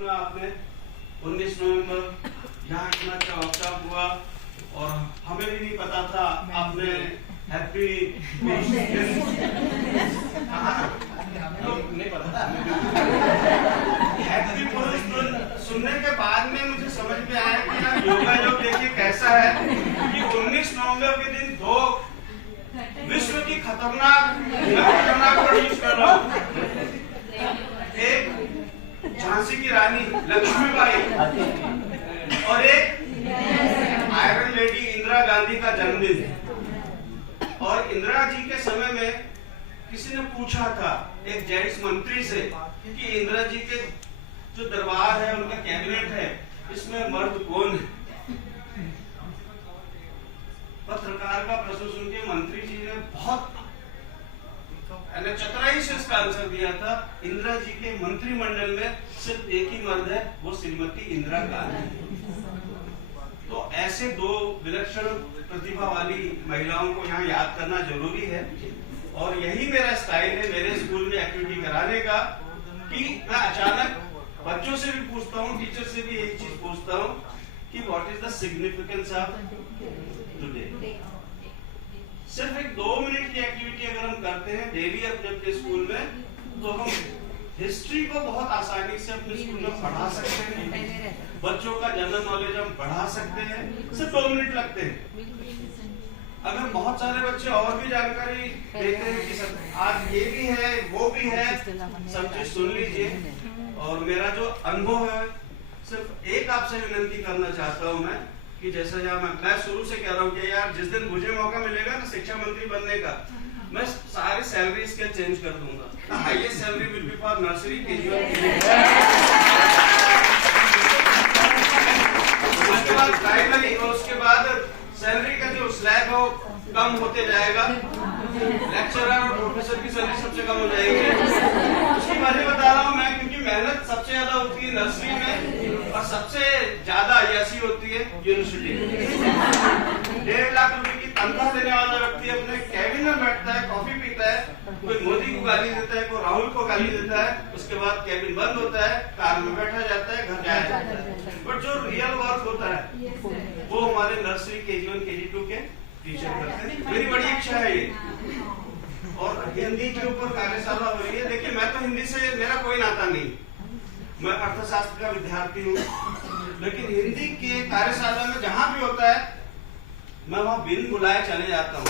सुना आपने 19 नवंबर यहाँ इतना चौक हुआ और हमें भी नहीं पता था आपने हैप्पी नहीं पता था हैप्पी पुरुष सुनने के बाद में मुझे समझ में आया कि यार योगा योग देखिए कैसा है कि 19 नवंबर के दिन दो विश्व की खतरनाक प्रोड्यूस कर रहा हूँ। एक झांसी की रानी लक्ष्मीबाई और एक आयरन लेडी इंदिरा गांधी का जन्मदिन। और इंदिरा जी के समय में किसी ने पूछा था एक जेंट्स मंत्री से कि इंदिरा जी के जो दरबार है उनका कैबिनेट है इसमें मर्द कौन है। पत्रकार का प्रश्न सुन के मंत्री जी ने बहुत चतुराई से इसका आंसर दिया था। इंदिरा जी के मंत्रिमंडल में सिर्फ एक ही मर्द है, वो श्रीमती इंदिरा गांधी। तो ऐसे दो विलक्षण प्रतिभा वाली महिलाओं को यहाँ याद करना जरूरी है और यही मेरा स्टाइल है मेरे स्कूल में एक्टिविटी कराने का कि मैं अचानक बच्चों से भी पूछता हूँ, टीचर से भी एक चीज पूछता हूँ कि what is the significance of today. सिर्फ एक 2 मिनट की एक्टिविटी अगर हम करते हैं डेली अपने स्कूल में तो हम हिस्ट्री को बहुत आसानी से अपने स्कूल में पढ़ा सकते हैं। बच्चों का जनरल नॉलेज हम बढ़ा सकते हैं, सिर्फ 2 मिनट लगते हैं। अगर बहुत सारे बच्चे और भी जानकारी देते हैं कि सर आज ये भी है वो भी है, सब चीज सुन लीजिए। और मेरा जो अनुभव है सिर्फ एक आपसे विनती करना चाहता हूँ मैं कि जैसा जहाँ मैं शुरू से कह रहा हूँ कि यार जिस दिन मुझे मौका मिलेगा ना शिक्षा मंत्री बनने का मैं सारी सैलरी स्केल चेंज कर दूंगा। Highest salary will be for nursery KG उसके बाद प्राइमरी और उसके बाद सैलरी का जो स्लैब हो कम होते जाएगा। लेक्चरर और प्रोफेसर की सैलरी सबसे कम हो जाएगी। उसकी वजह बता रहा हूँ मैं क्योंकि मेहनत सबसे ज्यादा होती है नर्सरी में और सबसे ज्यादा अयासी होती है यूनिवर्सिटी में। 1.5 लाख रुपए की तनख्वाह देने वाला व्यक्ति अपने कैबिन में बैठता है, कॉफी पीता है, कोई मोदी को गाली देता है, कोई राहुल को गाली देता है, उसके बाद कैबिन बंद होता है, कार में बैठा जाता है, घर जाया जाता है। बट जो रियल वर्क होता है वो हमारे नर्सरी KG1 KG2 के टीचर करते हैं। मेरी बड़ी इच्छा है ये। और हिंदी के ऊपर कार्यशाला हो रही है। देखिए मैं तो हिंदी से मेरा कोई नाता नहीं, मैं अर्थशास्त्र का विद्यार्थी हूँ, लेकिन हिंदी के कार्यशाला में जहाँ भी होता है मैं वहाँ बिन बुलाए चले जाता हूँ।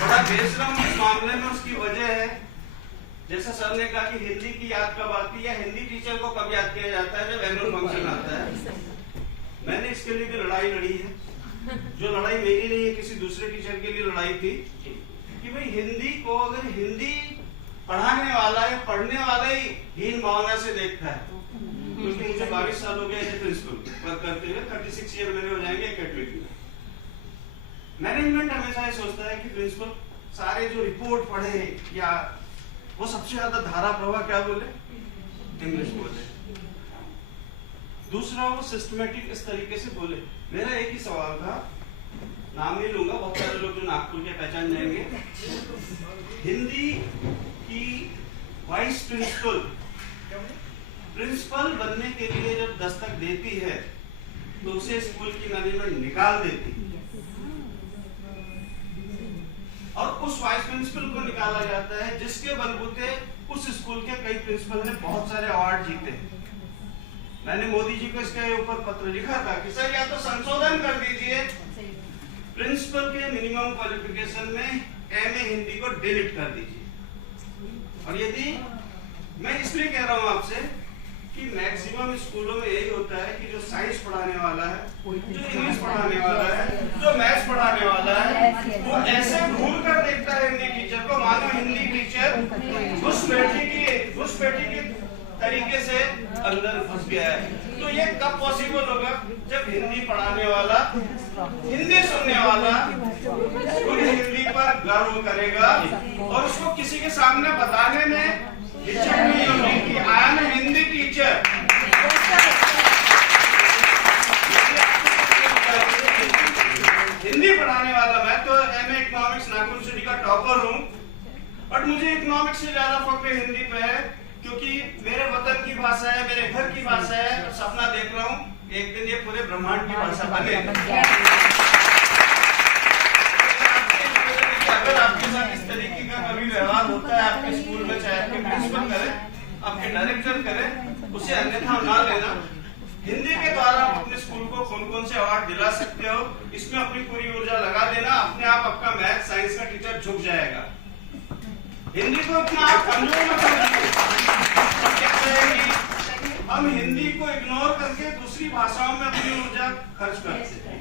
बड़ा बेशरम इस मामले में उसकी वजह है जैसा सर ने कहा कि हिंदी की याद कब आती है, हिंदी टीचर को कब याद किया जाता है जब एनुअल फंक्शन आता है। मैंने इसके लिए भी लड़ाई लड़ी है। जो लड़ाई मेरी नहीं है किसी दूसरे टीचर के लिए लड़ाई थी कि भाई हिंदी को अगर हिंदी पढ़ाने वाला या पढ़ने वाला ही हीन भावना से देखता है क्योंकि मुझे 22 साल हो गए थे प्रिंसिपल वर्क करते हुए, 36 ईयर मेरे हो जाएंगे एकेडमिक में। मैनेजमेंट हमेशा ये सोचता है कि प्रिंसिपल सारे जो रिपोर्ट पढ़े या वो सबसे ज्यादा धारा प्रवाह क्या बोले, इंग्लिश बोले, दूसरा वो सिस्टमेटिक इस तरीके से बोले। मेरा एक ही सवाल था, नाम नहीं लूंगा, बहुत सारे लोग जो नागपुर के पहचान जाएंगे। हिंदी की वाइस प्रिंसिपल बनने के लिए जब दस्तक देती है तो उसे स्कूल की मैनेजमेंट निकाल देती और उस वाइस प्रिंसिपल को निकाला जाता है जिसके बलबूते उस स्कूल के कई प्रिंसिपल ने बहुत सारे अवार्ड जीते। मैंने मोदी जी को इसके ऊपर पत्र लिखा था कि सर या तो संशोधन कर दीजिए, प्रिंसिपल के मिनिमम क्वालिफिकेशन में MA हिंदी को डिलीट कर दीजिए। और यदि मैं इसलिए कह रहा हूं आपसे कि मैक्सिमम स्कूलों में यही होता है कि जो साइंस पढ़ाने वाला है, जो इंग्लिश पढ़ाने वाला है, जो मैथ्स पढ़ाने वाला है, वो ऐसे घूर कर देखता है हिंदी टीचर को मानो हिंदी टीचर घुसपैठी की तरीके से अंदर घुस गया है। तो ये कब पॉसिबल होगा जब हिंदी पढ़ाने वाला, हिंदी सुनने वाला पूरी हिंदी पर गर्व करेगा और उसको किसी के सामने बताने में हिचक नहीं होगी कि I am Hindi teacher. Hindi पढ़ाने वाला मैं तो MA इकोनॉमिक्स नागपुर सिटी का टॉपर हूँ, बट मुझे इकोनॉमिक्स से ज्यादा फक्र हिंदी हिंदी पे है क्योंकि मेरे वतन की भाषा है, मेरे घर की भाषा है। और सपना देख रहा हूँ एक दिन ये पूरे ब्रह्मांड की भाषा बने। अगर आपके साथ इस तरीके का कभी व्यवहार होता है आपके स्कूल में, चाहे आपके प्रिंसिपल करे, आपके डायरेक्टर करे, उसे अन्यथा ना लेना। हिंदी के द्वारा आप अपने स्कूल को कौन कौन से अवार्ड दिला सकते हो, इसमें अपनी पूरी ऊर्जा लगा देना। अपने आप आपका मैथ साइंस का टीचर झुक जाएगा। हिंदी को इतना आप कमजोर मत समझिए। कहते हैं कि हम हिंदी को इग्नोर करके दूसरी भाषाओं में अपनी ऊर्जा खर्च करते हैं।